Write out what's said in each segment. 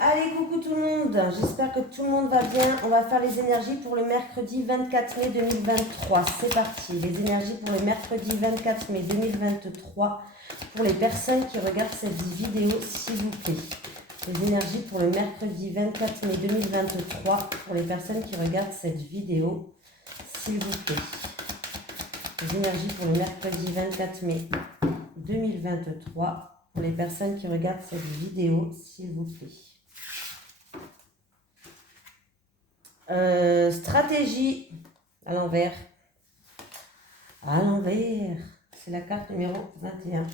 Allez, coucou tout le monde, j'espère que tout le monde va bien. On va faire les énergies pour le mercredi 24 mai 2023. C'est parti, les énergies pour le mercredi 24 mai 2023 pour les personnes qui regardent cette vidéo, s'il vous plaît. Les énergies pour le mercredi 24 mai 2023 pour les personnes qui regardent cette vidéo, s'il vous plaît. Les énergies pour le mercredi 24 mai 2023 pour les personnes qui regardent cette vidéo, s'il vous plaît. Stratégie à l'envers. À l'envers. C'est la carte numéro 21.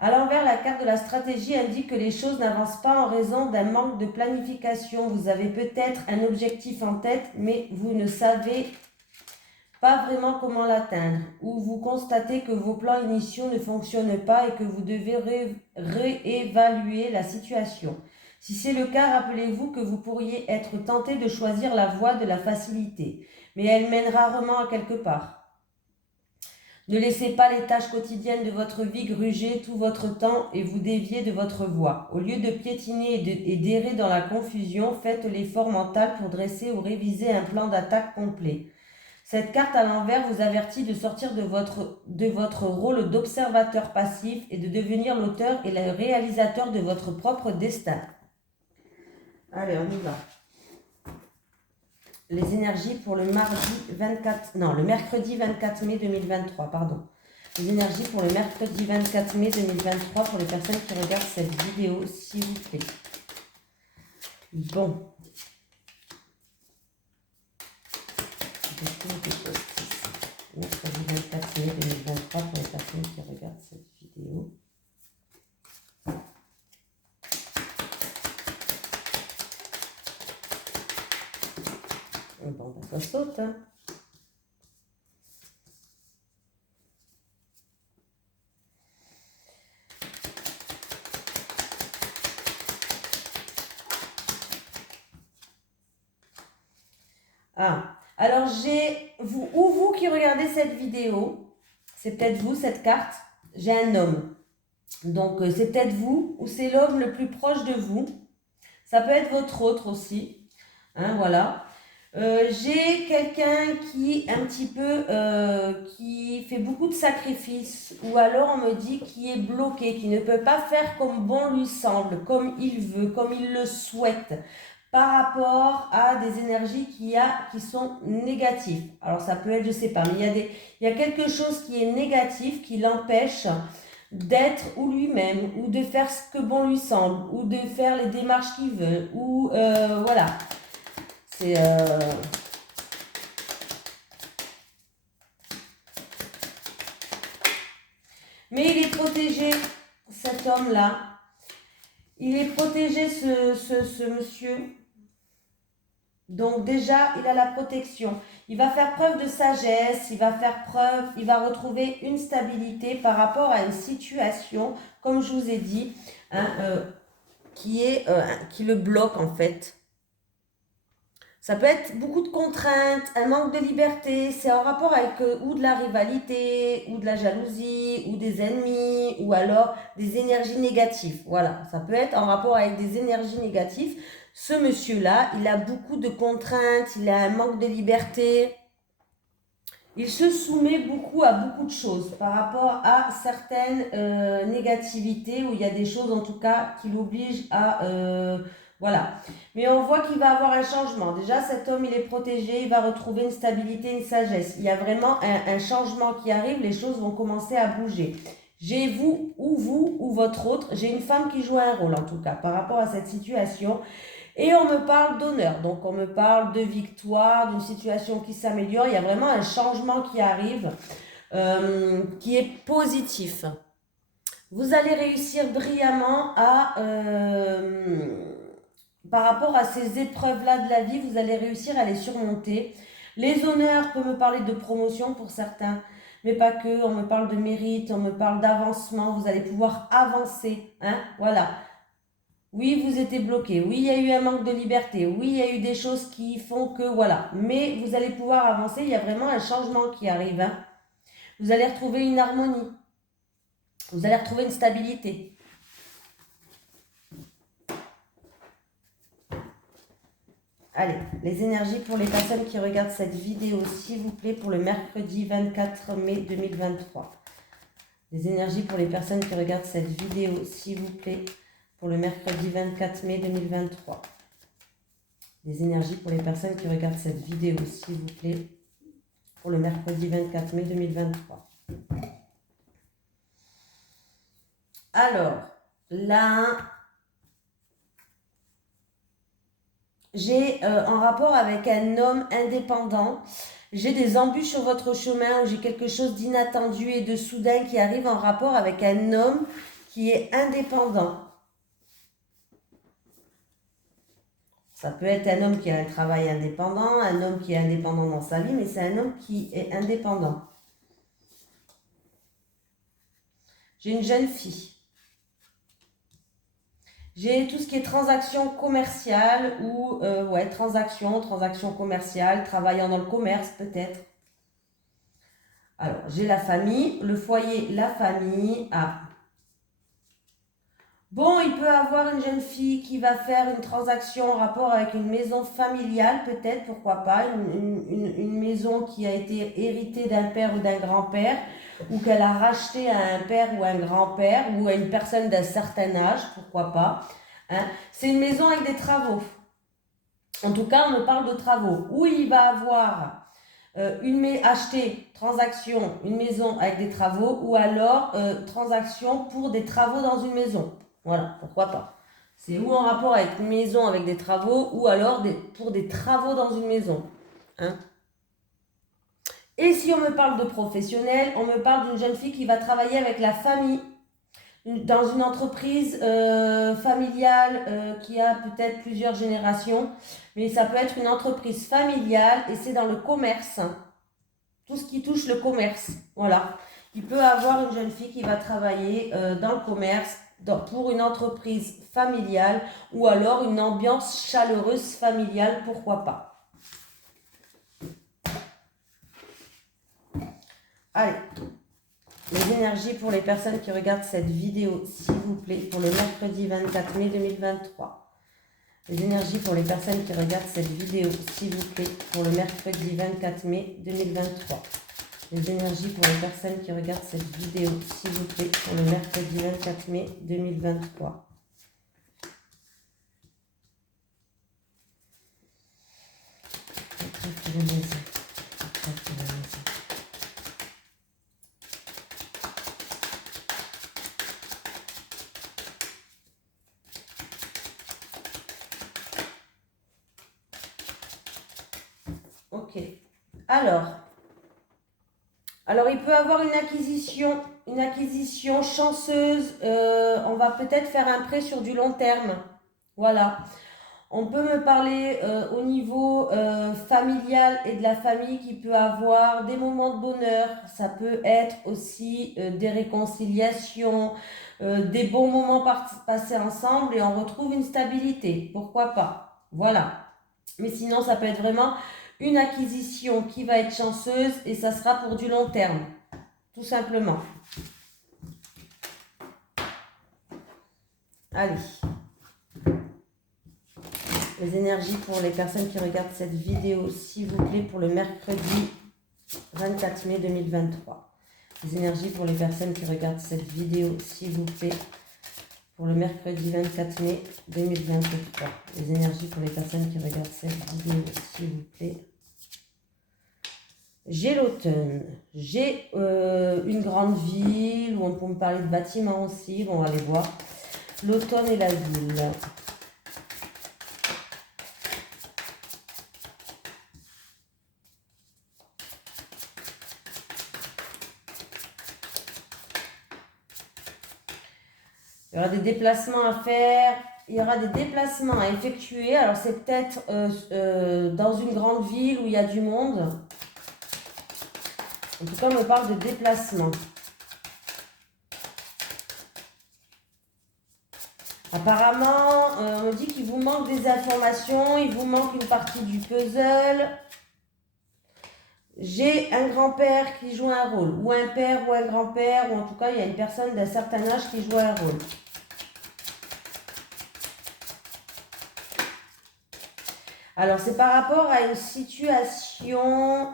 À l'envers, la carte de la stratégie indique que les choses n'avancent pas en raison d'un manque de planification. Vous avez peut-être un objectif en tête, mais vous ne savez pas vraiment comment l'atteindre. Ou vous constatez que vos plans initiaux ne fonctionnent pas et que vous devez réévaluer la situation. Si c'est le cas, rappelez-vous que vous pourriez être tenté de choisir la voie de la facilité, mais elle mène rarement à quelque part. Ne laissez pas les tâches quotidiennes de votre vie gruger tout votre temps et vous dévier de votre voie. Au lieu de piétiner et d'errer dans la confusion, faites l'effort mental pour dresser ou réviser un plan d'attaque complet. Cette carte à l'envers vous avertit de sortir de votre rôle d'observateur passif et de devenir l'auteur et le réalisateur de votre propre destin. Allez, on y va. Les énergies pour le mercredi 24 mai 2023, pardon. Les énergies pour le mercredi 24 mai 2023 pour les personnes qui regardent cette vidéo, s'il vous plaît. Bon. Mercredi 24 mai 2023 pour les personnes qui regardent cette vidéo. Bon, ça saute, hein. Ah, alors vous qui regardez cette vidéo, c'est peut-être vous cette carte, j'ai un homme. Donc c'est peut-être vous ou c'est l'homme le plus proche de vous. Ça peut être votre autre aussi, hein, voilà. J'ai quelqu'un qui un petit peu qui fait beaucoup de sacrifices ou alors on me dit qui est bloqué, qui ne peut pas faire comme bon lui semble, comme il veut, comme il le souhaite par rapport à des énergies qui sont négatives. Alors ça peut être, je sais pas, mais il y a quelque chose qui est négatif qui l'empêche d'être ou lui-même, ou de faire ce que bon lui semble, ou de faire les démarches qu'il veut, ou voilà. C'est... Mais il est protégé, cet homme-là. Il est protégé, ce monsieur. Donc déjà, il a la protection. Il va faire preuve de sagesse, il va retrouver une stabilité par rapport à une situation, comme je vous ai dit, hein, qui le bloque en fait. Ça peut être beaucoup de contraintes, un manque de liberté, c'est en rapport avec ou de la rivalité, ou de la jalousie, ou des ennemis, ou alors des énergies négatives. Voilà, ça peut être en rapport avec des énergies négatives. Ce monsieur-là, il a beaucoup de contraintes, il a un manque de liberté. Il se soumet beaucoup à beaucoup de choses par rapport à certaines négativités, où il y a des choses en tout cas qui l'obligent à... voilà. Mais on voit qu'il va avoir un changement. Déjà, cet homme, il est protégé, il va retrouver une stabilité, une sagesse. Il y a vraiment un changement qui arrive, les choses vont commencer à bouger. J'ai vous ou votre autre, j'ai une femme qui joue un rôle en tout cas par rapport à cette situation. Et on me parle d'honneur, donc on me parle de victoire, d'une situation qui s'améliore. Il y a vraiment un changement qui arrive, qui est positif. Vous allez réussir brillamment par rapport à ces épreuves-là de la vie, vous allez réussir à les surmonter. Les honneurs peuvent me parler de promotion pour certains, mais pas que. On me parle de mérite, on me parle d'avancement. Vous allez pouvoir avancer, hein, voilà. Oui, vous étiez bloqué. Oui, il y a eu un manque de liberté. Oui, il y a eu des choses qui font que, voilà. Mais vous allez pouvoir avancer. Il y a vraiment un changement qui arrive, hein. Vous allez retrouver une harmonie. Vous allez retrouver une stabilité. Allez, les énergies pour les personnes qui regardent cette vidéo, s'il vous plaît, pour le mercredi 24 mai 2023. Les énergies pour les personnes qui regardent cette vidéo, s'il vous plaît, pour le mercredi 24 mai 2023. Les énergies pour les personnes qui regardent cette vidéo, s'il vous plaît, pour le mercredi 24 mai 2023. Alors, là, j'ai en rapport avec un homme indépendant. J'ai des embûches sur votre chemin ou j'ai quelque chose d'inattendu et de soudain qui arrive en rapport avec un homme qui est indépendant. Ça peut être un homme qui a un travail indépendant, un homme qui est indépendant dans sa vie, mais c'est un homme qui est indépendant. J'ai une jeune fille. J'ai tout ce qui est transaction commerciale ou transaction commerciale, travaillant dans le commerce peut-être. Alors, j'ai la famille, le foyer, la famille. Ah. Bon, il peut avoir une jeune fille qui va faire une transaction en rapport avec une maison familiale, peut-être, pourquoi pas, une maison qui a été héritée d'un père ou d'un grand-père, ou qu'elle a racheté à un père ou un grand-père, ou à une personne d'un certain âge, pourquoi pas. Hein. C'est une maison avec des travaux. En tout cas, on me parle de travaux. Où il va avoir acheter, transaction, une maison avec des travaux, ou alors transaction pour des travaux dans une maison. Voilà, pourquoi pas. C'est ou en rapport avec une maison avec des travaux, ou alors pour des travaux dans une maison. Hein. Et si on me parle de professionnel, on me parle d'une jeune fille qui va travailler avec la famille, dans une entreprise familiale qui a peut-être plusieurs générations, mais ça peut être une entreprise familiale et c'est dans le commerce. Tout ce qui touche le commerce, voilà. Il peut avoir une jeune fille qui va travailler dans le commerce, pour une entreprise familiale ou alors une ambiance chaleureuse familiale, pourquoi pas. Allez, les énergies pour les personnes qui regardent cette vidéo, s'il vous plaît, pour le mercredi 24 mai 2023. Les énergies pour les personnes qui regardent cette vidéo, s'il vous plaît, pour le mercredi 24 mai 2023. Les énergies pour les personnes qui regardent cette vidéo, s'il vous plaît, pour le mercredi 24 mai 2023. Ok. Alors, il peut avoir une acquisition chanceuse. On va peut-être faire un prêt sur du long terme. Voilà. On peut me parler au niveau familial et de la famille qui peut avoir des moments de bonheur. Ça peut être aussi des réconciliations, des bons moments passés ensemble et on retrouve une stabilité. Pourquoi pas? Voilà. Mais sinon, ça peut être vraiment une acquisition qui va être chanceuse et ça sera pour du long terme, tout simplement. Allez. Les énergies pour les personnes qui regardent cette vidéo, s'il vous plaît, pour le mercredi 24 mai 2023. Les énergies pour les personnes qui regardent cette vidéo, s'il vous plaît, pour le mercredi 24 mai 2023. Les énergies pour les personnes qui regardent cette vidéo, s'il vous plaît. J'ai l'automne, j'ai une grande ville, où on peut me parler de bâtiments aussi, bon, on va aller voir. L'automne et la ville. Il y aura des déplacements à faire, il y aura des déplacements à effectuer. Alors c'est peut-être dans une grande ville où il y a du monde. En tout cas, on me parle de déplacement. Apparemment, on me dit qu'il vous manque des informations, il vous manque une partie du puzzle. J'ai un grand-père qui joue un rôle, ou un père ou un grand-père, ou en tout cas, il y a une personne d'un certain âge qui joue un rôle. Alors, c'est par rapport à une situation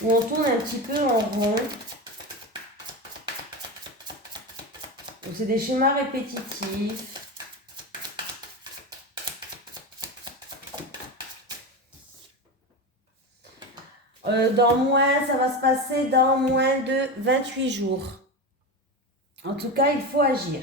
où on tourne un petit peu en rond. C'est des schémas répétitifs. Ça va se passer dans moins de 28 jours. En tout cas, il faut agir.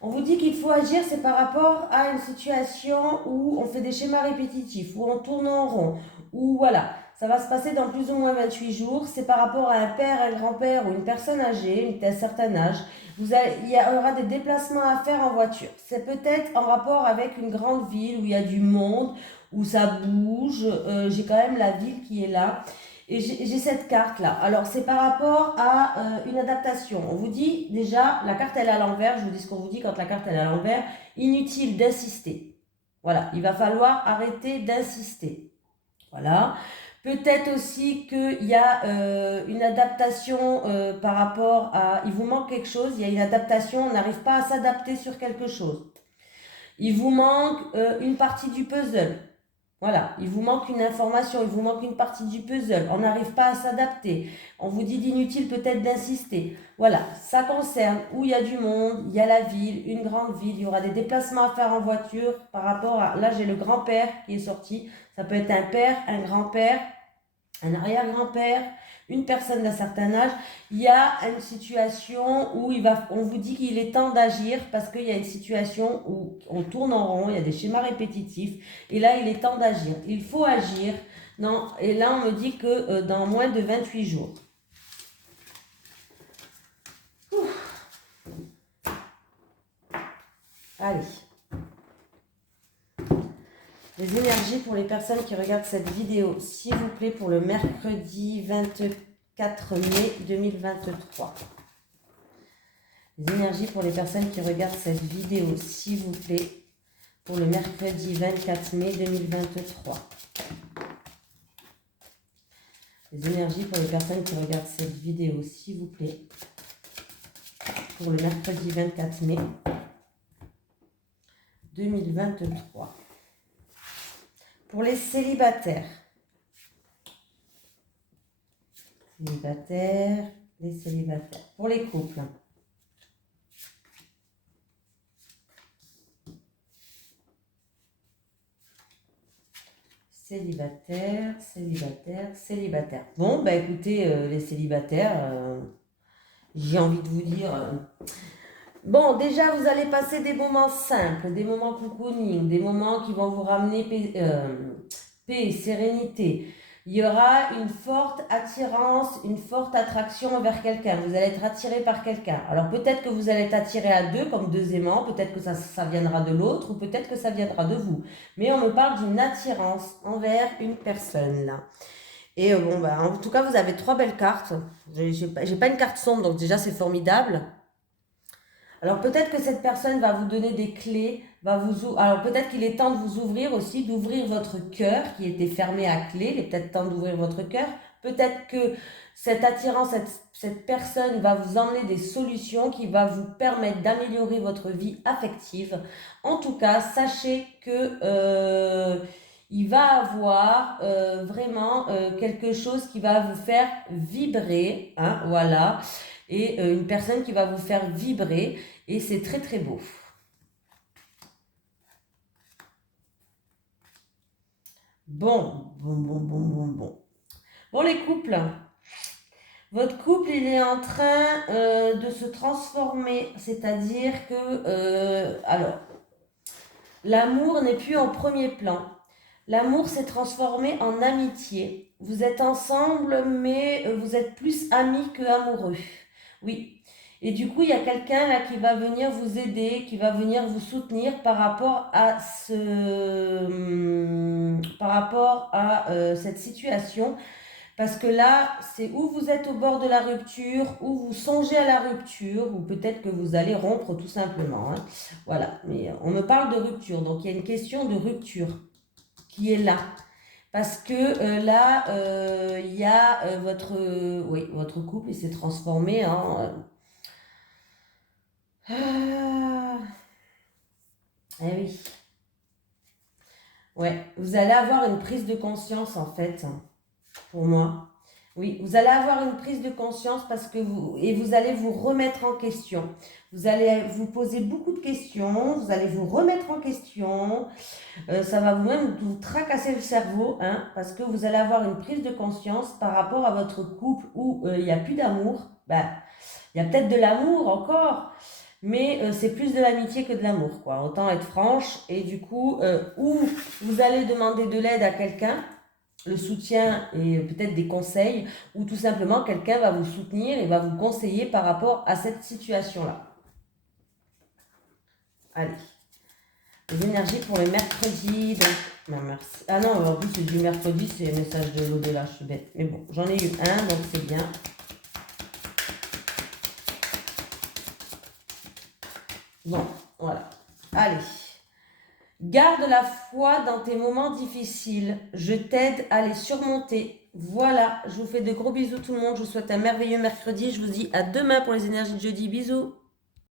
On vous dit qu'il faut agir, c'est par rapport à une situation où on fait des schémas répétitifs, où on tourne en rond, où voilà, ça va se passer dans plus ou moins 28 jours. C'est par rapport à un père, un grand-père ou une personne âgée, d'un certain âge. Il y aura des déplacements à faire en voiture. C'est peut-être en rapport avec une grande ville où il y a du monde, où ça bouge. J'ai quand même la ville qui est là. Et j'ai cette carte-là. Alors, c'est par rapport à une adaptation. On vous dit déjà, la carte elle est à l'envers. Je vous dis ce qu'on vous dit quand la carte elle est à l'envers. Inutile d'insister. Voilà, il va falloir arrêter d'insister. Voilà. Peut-être aussi qu'il y a une adaptation par rapport à... Il vous manque quelque chose, il y a une adaptation, on n'arrive pas à s'adapter sur quelque chose. Il vous manque une partie du puzzle. Voilà, il vous manque une information, il vous manque une partie du puzzle, on n'arrive pas à s'adapter, on vous dit d'inutile peut-être d'insister. Voilà, ça concerne où il y a du monde, il y a la ville, une grande ville, il y aura des déplacements à faire en voiture par rapport à... Là, j'ai le grand-père qui est sorti, ça peut être un père, un grand-père, un arrière-grand-père, une personne d'un certain âge. Il y a une situation où on vous dit qu'il est temps d'agir parce qu'il y a une situation où on tourne en rond, il y a des schémas répétitifs et là il est temps d'agir. Il faut agir. Non, et là on me dit que dans moins de 28 jours. Ouf. Allez. Les énergies pour les personnes qui regardent cette vidéo, s'il vous plaît, pour le mercredi 24 mai 2023. Les énergies pour les personnes qui regardent cette vidéo, s'il vous plaît, pour le mercredi 24 mai 2023. Les énergies pour les personnes qui regardent cette vidéo, s'il vous plaît, pour le mercredi 24 mai 2023. Pour les célibataires. Les célibataires. Pour les couples. Célibataire. Bon, bah écoutez, les célibataires, j'ai envie de vous dire... Bon, déjà, vous allez passer des moments simples, des moments cocooning, des moments qui vont vous ramener paix, sérénité. Il y aura une forte attirance, une forte attraction envers quelqu'un. Vous allez être attiré par quelqu'un. Alors, peut-être que vous allez être attiré à deux, comme deux aimants. Peut-être que ça viendra de l'autre ou peut-être que ça viendra de vous. Mais on me parle d'une attirance envers une personne, là. Et bon, bah, en tout cas, vous avez 3 belles cartes. J'ai pas une carte sombre, donc déjà, c'est formidable. Alors peut-être que cette personne va vous donner des clés, alors peut-être qu'il est temps de vous ouvrir aussi, d'ouvrir votre cœur qui était fermé à clé, il est peut-être temps d'ouvrir votre cœur. Peut-être que cette attirance, cette personne va vous emmener des solutions qui vont vous permettre d'améliorer votre vie affective. En tout cas, sachez que il va avoir vraiment quelque chose qui va vous faire vibrer, hein, voilà, et une personne qui va vous faire vibrer, et c'est très très beau. Bon. Bon les couples, votre couple il est en train de se transformer, c'est-à-dire que, alors, l'amour n'est plus en premier plan. L'amour s'est transformé en amitié. Vous êtes ensemble, mais vous êtes plus amis que amoureux. Oui. Et du coup, il y a quelqu'un là qui va venir vous aider, qui va venir vous soutenir par rapport à cette situation. Parce que là, c'est où vous êtes au bord de la rupture, où vous songez à la rupture, ou peut-être que vous allez rompre tout simplement, hein. Voilà, mais on me parle de rupture, donc il y a une question de rupture qui est là. Parce que là, il y a oui, votre couple, il s'est transformé en... eh oui. Ouais, vous allez avoir une prise de conscience en fait, pour moi. Oui, vous allez avoir une prise de conscience parce que vous allez vous remettre en question. Vous allez vous poser beaucoup de questions, vous allez vous remettre en question. Ça va vous-même vous tracasser le cerveau, hein, parce que vous allez avoir une prise de conscience par rapport à votre couple où il n'y a plus d'amour. Ben, il y a peut-être de l'amour encore, mais c'est plus de l'amitié que de l'amour, quoi. Autant être franche. Et du coup, ou vous allez demander de l'aide à quelqu'un, le soutien et peut-être des conseils, ou tout simplement quelqu'un va vous soutenir et va vous conseiller par rapport à cette situation-là. Allez, les énergies pour le mercredi. Donc, ben merci. Ah non, en plus c'est du mercredi, c'est message de l'au-delà, je suis bête. Mais bon, j'en ai eu un, donc c'est bien. Bon, voilà. Allez. Garde la foi dans tes moments difficiles. Je t'aide à les surmonter. Voilà, je vous fais de gros bisous tout le monde. Je vous souhaite un merveilleux mercredi. Je vous dis à demain pour les énergies de jeudi. Bisous.